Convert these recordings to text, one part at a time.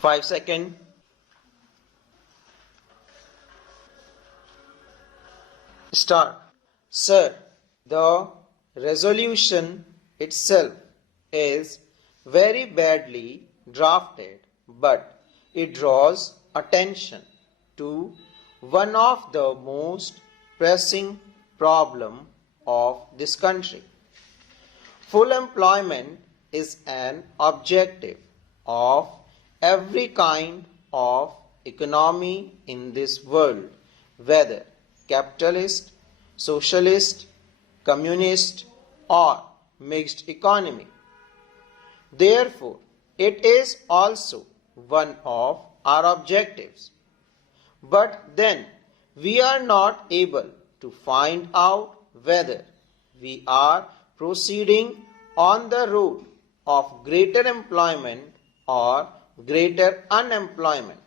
5 seconds. Start. Sir, the resolution itself is very badly drafted, but it draws attention to one of the most pressing problems of this country. Full employment is an objective of every kind of economy in this world, whether capitalist, socialist, communist, or mixed economy. Therefore, it is also one of our objectives. But then we are not able to find out whether we are proceeding on the road of greater employment or greater unemployment.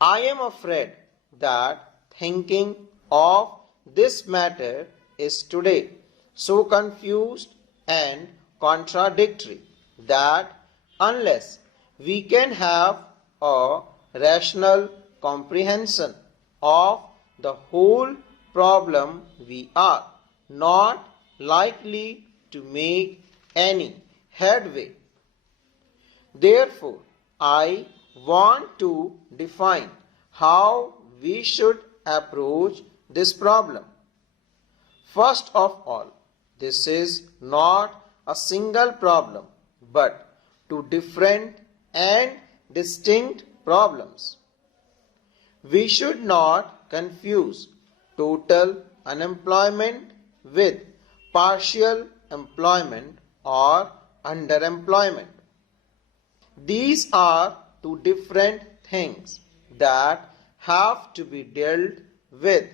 I am afraid that thinking of this matter is today so confused and contradictory that unless we can have a rational comprehension of the whole problem, we are not likely to make any headway. Therefore, I want to define how we should approach this problem. First of all, this is not a single problem, but two different and distinct problems. We should not confuse total unemployment with partial employment or underemployment. These are two different things that have to be dealt with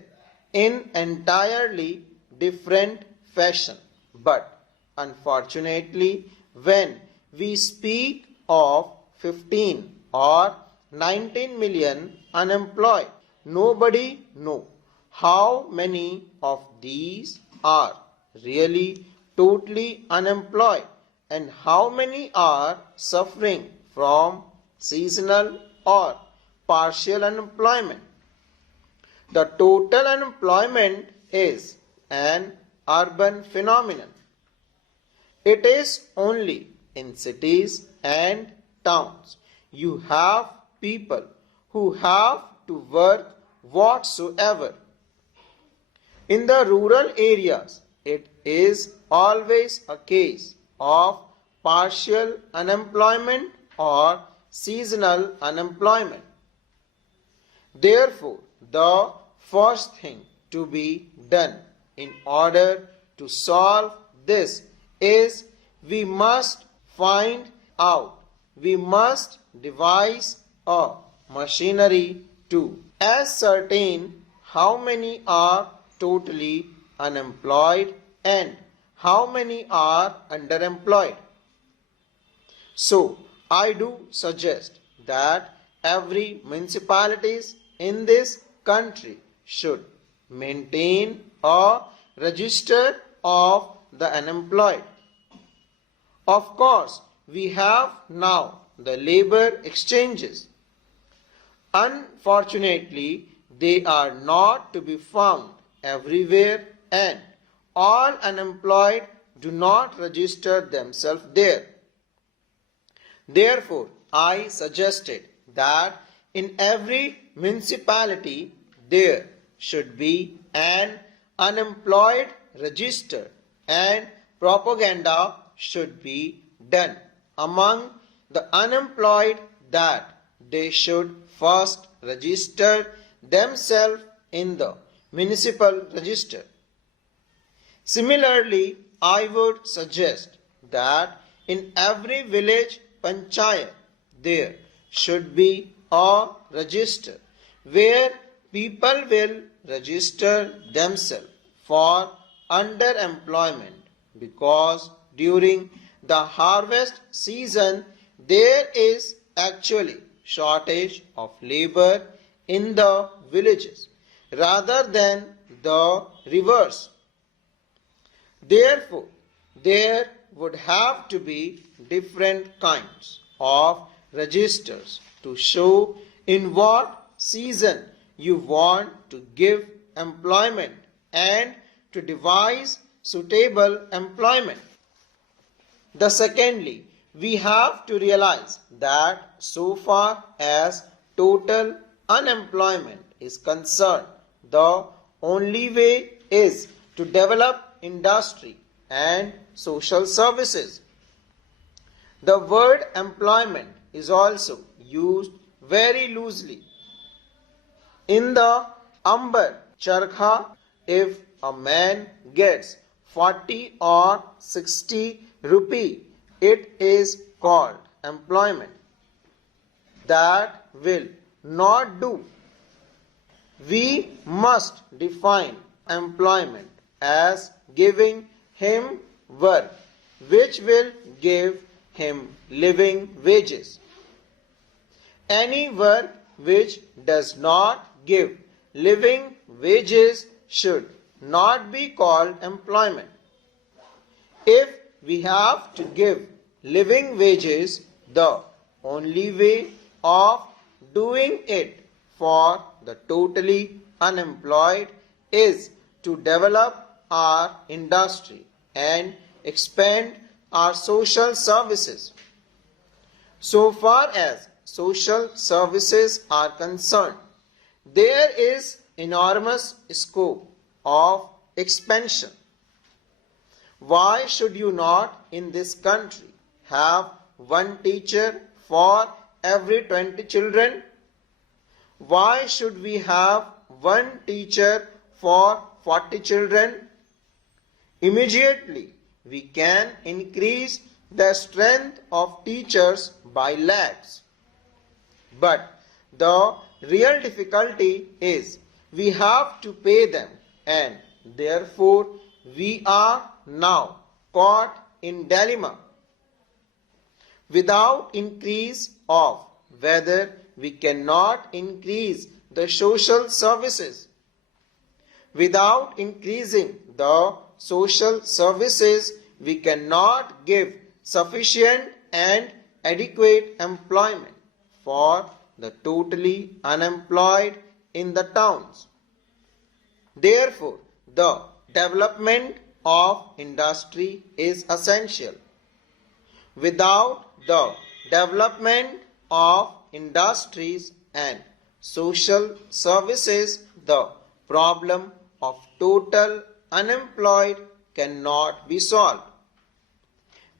in entirely different fashion. But unfortunately, when we speak of 15 or 19 million unemployed, nobody knows how many of these are really totally unemployed and how many are suffering from seasonal or partial unemployment. The total unemployment is an urban phenomenon. It is only in cities and towns you have people who have to work whatsoever. In the rural areas, it is always a case of partial unemployment or seasonal unemployment. Therefore, the first thing to be done in order to solve this is we must find out, we must devise a machinery to ascertain how many are totally unemployed and how many are underemployed. So, I do suggest that every municipalities in this country should maintain a register of the unemployed. Of course, we have now the labor exchanges. Unfortunately, they are not to be found everywhere and all unemployed do not register themselves there. Therefore, I suggested that in every municipality there should be an unemployed register and propaganda should be done among the unemployed that they should first register themselves in the municipal register. Similarly, I would suggest that in every village panchayat there should be a register where people will register themselves for underemployment, because during the harvest season there is actually shortage of labor in the villages rather than the reverse. Therefore, there would have to be different kinds of registers to show in what season you want to give employment and to devise suitable employment. The secondly, we have to realize that so far as total unemployment is concerned, the only way is to develop industry and social services. The word employment is also used very loosely. In the Amber Charkha, if a man gets 40 or 60 rupee, it is called employment. That will not do. We must define employment as giving him work which will give him living wages. Any work which does not give living wages should not be called employment. If we have to give living wages, the only way of doing it for the totally unemployed is to develop our industry and expand our social services. So far as social services are concerned, there is enormous scope of expansion. Why should you not in this country have one teacher for every 20 children? Why should we have one teacher for 40 children? Immediately, we can increase the strength of teachers by lakhs. But the real difficulty is we have to pay them, and therefore we are now caught in dilemma. Without increase of whether we cannot increase the social services. Without increasing the social services, we cannot give sufficient and adequate employment for the totally unemployed in the towns. Therefore, the development of industry is essential. Without the development of industries and social services, the problem of total unemployed cannot be solved.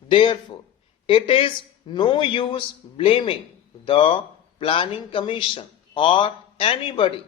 Therefore, it is no use blaming the Planning Commission or anybody.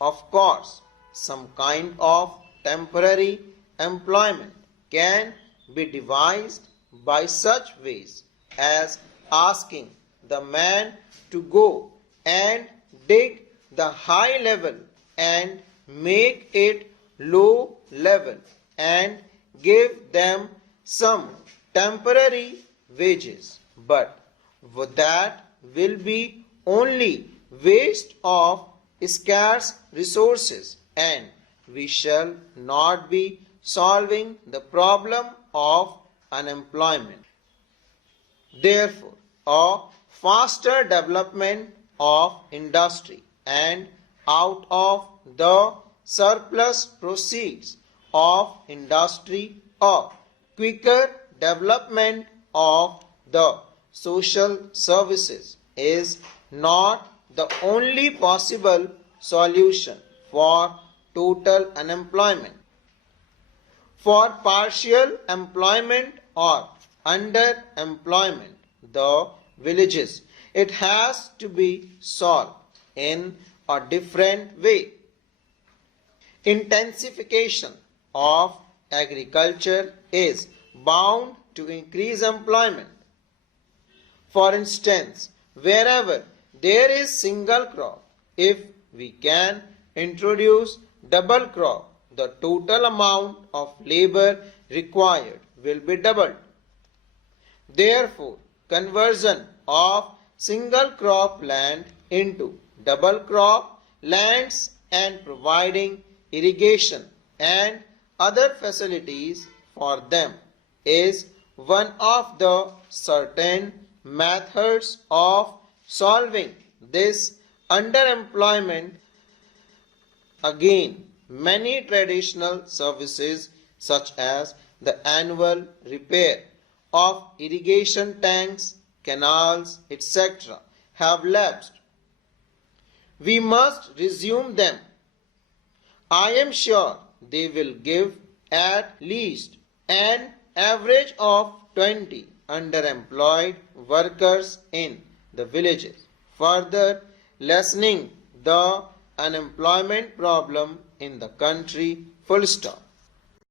Of course, some kind of temporary employment can be devised by such ways as asking the man to go and dig the high level and make it low level and give them some temporary wages. But that will be only waste of scarce resources, and we shall not be solving the problem of unemployment. Therefore, a faster development of industry and out of the surplus proceeds of industry, a quicker development of the social services is not the only possible solution for total unemployment. For partial employment or underemployment, the villages, it has to be solved in a different way. Intensification of agriculture is bound to increase employment. For instance, wherever there is single crop, if we can introduce double crop, the total amount of labor required will be doubled. Therefore, conversion of single crop land into double crop lands and providing irrigation and other facilities for them is one of the certain methods of solving this underemployment. Again, many traditional services such as the annual repair of irrigation tanks, canals, etc. have lapsed. We must resume them. I am sure they will give at least an average of 20 underemployed workers in the villages, further lessening the unemployment problem in the country. Full stop.